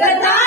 The